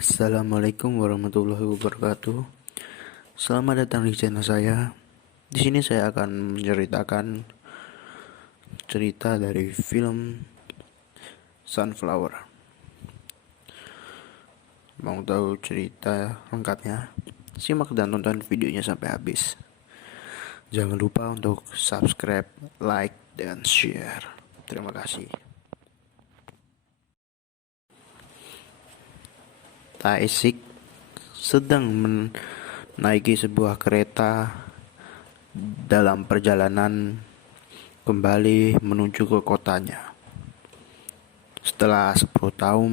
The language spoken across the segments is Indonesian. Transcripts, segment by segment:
Assalamualaikum warahmatullahi wabarakatuh. Selamat datang di channel saya. Di sini saya akan menceritakan cerita dari film Sunflower. Mau tahu cerita lengkapnya? Simak dan tonton videonya sampai habis. Jangan lupa untuk subscribe, like, dan share. Terima kasih. Taesik sedang menaiki sebuah kereta dalam perjalanan kembali menuju ke kotanya. Setelah 10 tahun,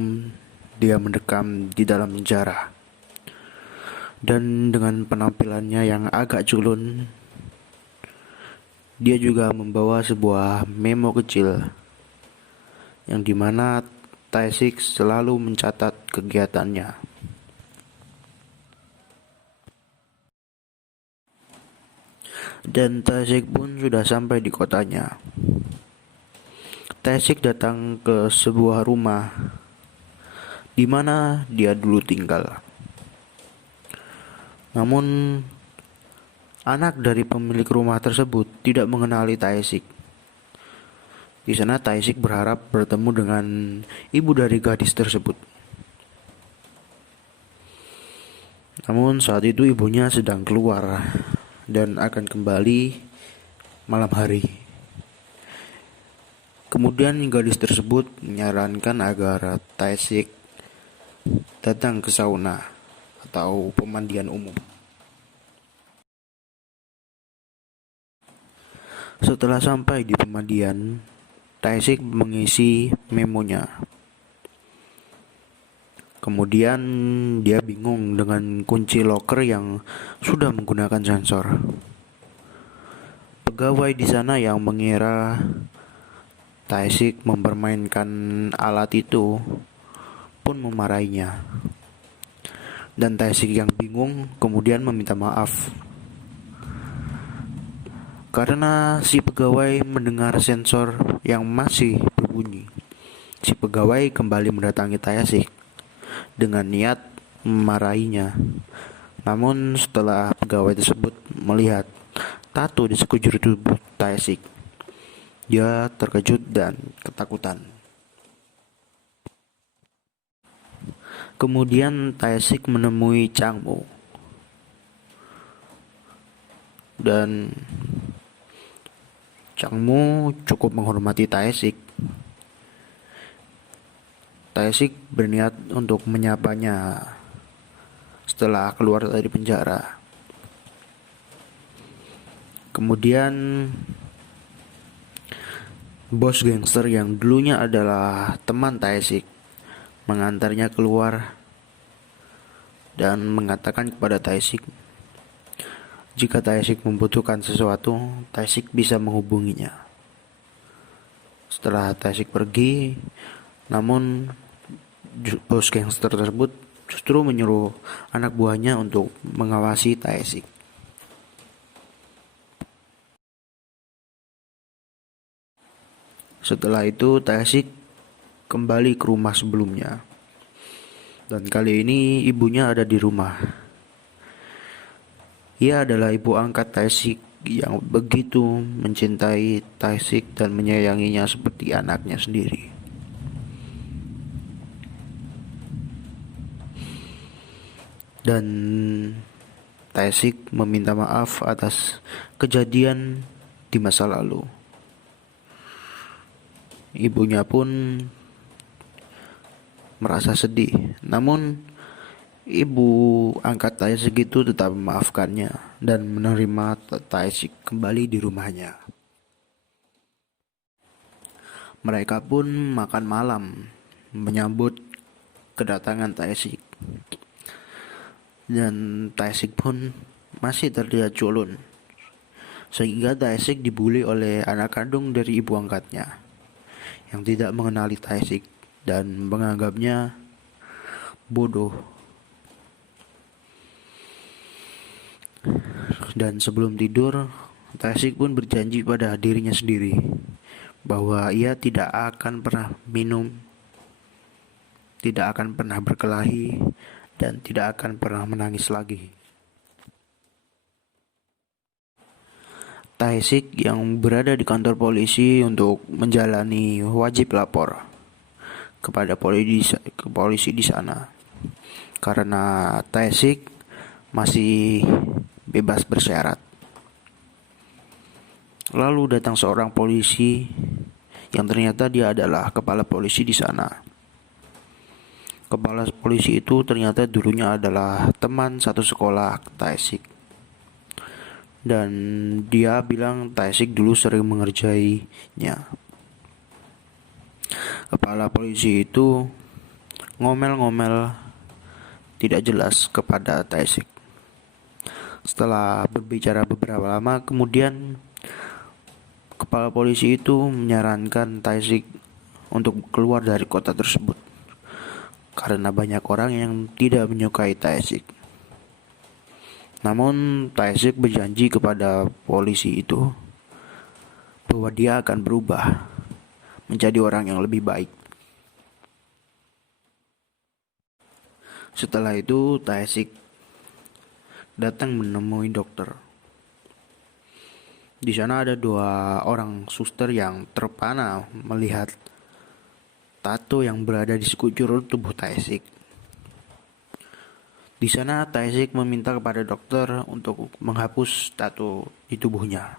dia mendekam di dalam penjara. Dan dengan penampilannya yang agak culun, dia juga membawa sebuah memo kecil yang dimana Taesik selalu mencatat kegiatannya. Dan Taesik pun sudah sampai di kotanya. Taesik datang ke sebuah rumah di mana dia dulu tinggal. Namun anak dari pemilik rumah tersebut tidak mengenali Taesik. Di sana Taesik berharap bertemu dengan ibu dari gadis tersebut. Namun saat itu ibunya sedang keluar dan akan kembali malam hari. Kemudian gadis tersebut menyarankan agar Taesik datang ke sauna atau pemandian umum. Setelah sampai di pemandian, Taesik mengisi memonya. Kemudian dia bingung dengan kunci loker yang sudah menggunakan sensor. Pegawai di sana yang mengira Taesik mempermainkan alat itu pun memarahinya. Dan Taesik yang bingung kemudian meminta maaf. Karena si pegawai mendengar sensor yang masih berbunyi, si pegawai kembali mendatangi Taesik dengan niat memarahinya. Namun setelah pegawai tersebut melihat tato di sekujur tubuh Taesik, dia terkejut dan ketakutan. Kemudian Taesik menemui Changmu. Dan Changmu cukup menghormati Taesik. Taesik berniat untuk menyapanya setelah keluar dari penjara. Kemudian bos gangster yang dulunya adalah teman Taesik mengantarnya keluar dan mengatakan kepada Taesik jika Taesik membutuhkan sesuatu, Taesik bisa menghubunginya. Setelah Taesik pergi, namun bos gangster tersebut justru menyuruh anak buahnya untuk mengawasi Taesik. Setelah itu Taesik kembali ke rumah sebelumnya. Dan kali ini ibunya ada di rumah. Ia adalah ibu angkat Taesik yang begitu mencintai Taesik dan menyayanginya seperti anaknya sendiri. Dan Taesik meminta maaf atas kejadian di masa lalu. Ibunya pun merasa sedih, namun ibu angkat Taesik itu tetap memaafkannya dan menerima Taesik kembali di rumahnya. Mereka pun makan malam menyambut kedatangan Taesik. Dan Taesik pun masih terlihat culun, sehingga Taesik dibully oleh anak kandung dari ibu angkatnya yang tidak mengenali Taesik dan menganggapnya bodoh. Dan sebelum tidur, Taesik pun berjanji pada dirinya sendiri bahwa ia tidak akan pernah minum, tidak akan pernah berkelahi, dan tidak akan pernah menangis lagi. Tae-sik yang berada di kantor polisi untuk menjalani wajib lapor kepada polisi di sana. Karena Tae-sik masih bebas bersyarat. Lalu datang seorang polisi yang ternyata dia adalah kepala polisi di sana. Kepala polisi itu ternyata dulunya adalah teman satu sekolah Tae-sik. Dan dia bilang Tae-sik dulu sering mengerjainya. Kepala polisi itu ngomel-ngomel tidak jelas kepada Tae-sik. Setelah berbicara beberapa lama, kemudian kepala polisi itu menyarankan Tae-sik untuk keluar dari kota tersebut karena banyak orang yang tidak menyukai Tae-sik. Namun Tae-sik berjanji kepada polisi itu bahwa dia akan berubah menjadi orang yang lebih baik. Setelah itu Tae-sik datang menemui dokter. Di sana ada 2 orang suster yang terpana melihat tato yang berada di sekujur tubuh Tae-sik. Di sana Tae-sik meminta kepada dokter untuk menghapus tato di tubuhnya.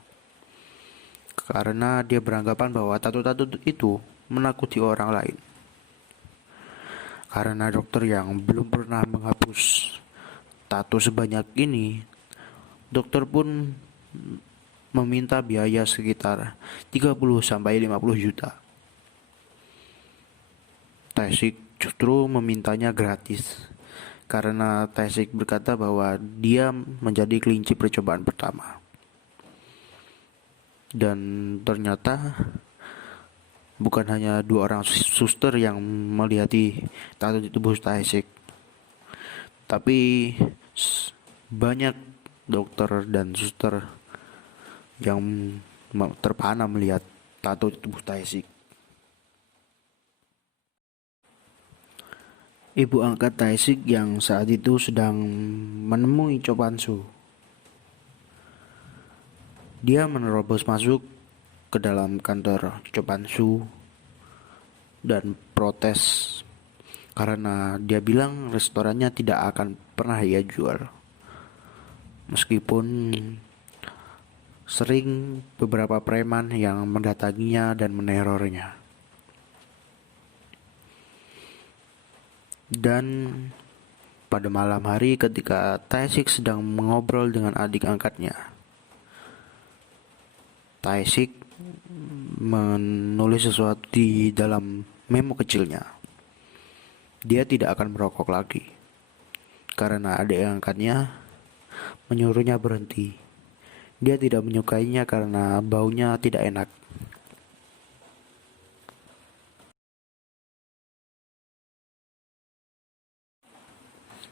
Karena dia beranggapan bahwa tato-tato itu menakuti orang lain. Karena dokter yang belum pernah menghapus tato sebanyak ini, dokter pun meminta biaya sekitar 30-50 juta. Tae-sik justru memintanya gratis. Karena Tae-sik berkata bahwa dia menjadi kelinci percobaan pertama. Dan ternyata bukan hanya 2 orang suster yang melihati tato di tubuh Tae-sik, tapi banyak dokter dan suster yang terpana melihat tato di tubuh Tae-sik. Ibu angkat Tae-sik yang saat itu sedang menemui Cho Pan-soo. Dia menerobos masuk ke dalam kantor Cho Pan-soo dan protes karena dia bilang restorannya tidak akan pernah ia jual. Meskipun sering beberapa preman yang mendatanginya dan menerornya. Dan pada malam hari ketika Tae-sik sedang mengobrol dengan adik angkatnya, Tae-sik menulis sesuatu di dalam memo kecilnya. Dia tidak akan merokok lagi karena adik angkatnya menyuruhnya berhenti. Dia tidak menyukainya karena baunya tidak enak.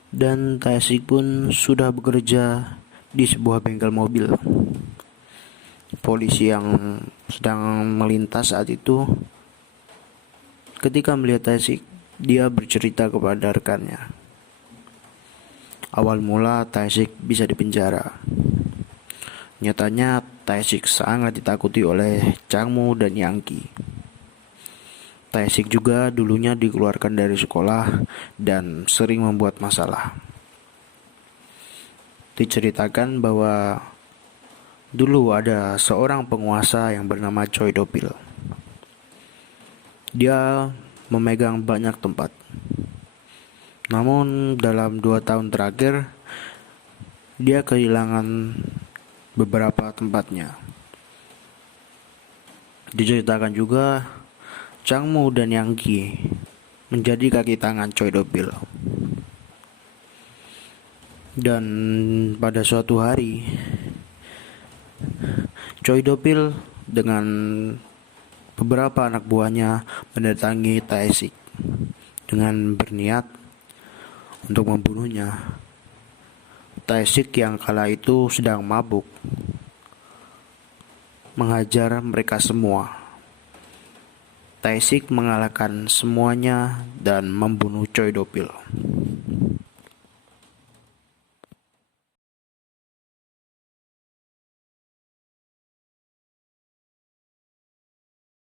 Dan Tae-sik pun sudah bekerja di sebuah bengkel mobil. Polisi yang sedang melintas saat itu, ketika melihat Tae-sik, dia bercerita kepada rekannya. Awal mula Tae-sik bisa dipenjara. Nyatanya Tae-sik sangat ditakuti oleh Changmu dan Yangki. Tae-sik juga dulunya dikeluarkan dari sekolah dan sering membuat masalah. Diceritakan bahwa dulu ada seorang penguasa yang bernama Choi Do-pil. Dia memegang banyak tempat. Namun dalam 2 tahun terakhir, dia kehilangan beberapa tempatnya. Diceritakan juga Changmu dan Yangki menjadi kaki tangan Choi Do-pil. Dan pada suatu hari, Choi Do-pil dengan beberapa anak buahnya mendatangi Tae-sik dengan berniat untuk membunuhnya. Tae-sik yang kala itu sedang mabuk menghajar mereka semua. Tae-sik mengalahkan semuanya dan membunuh Choi Do-pil.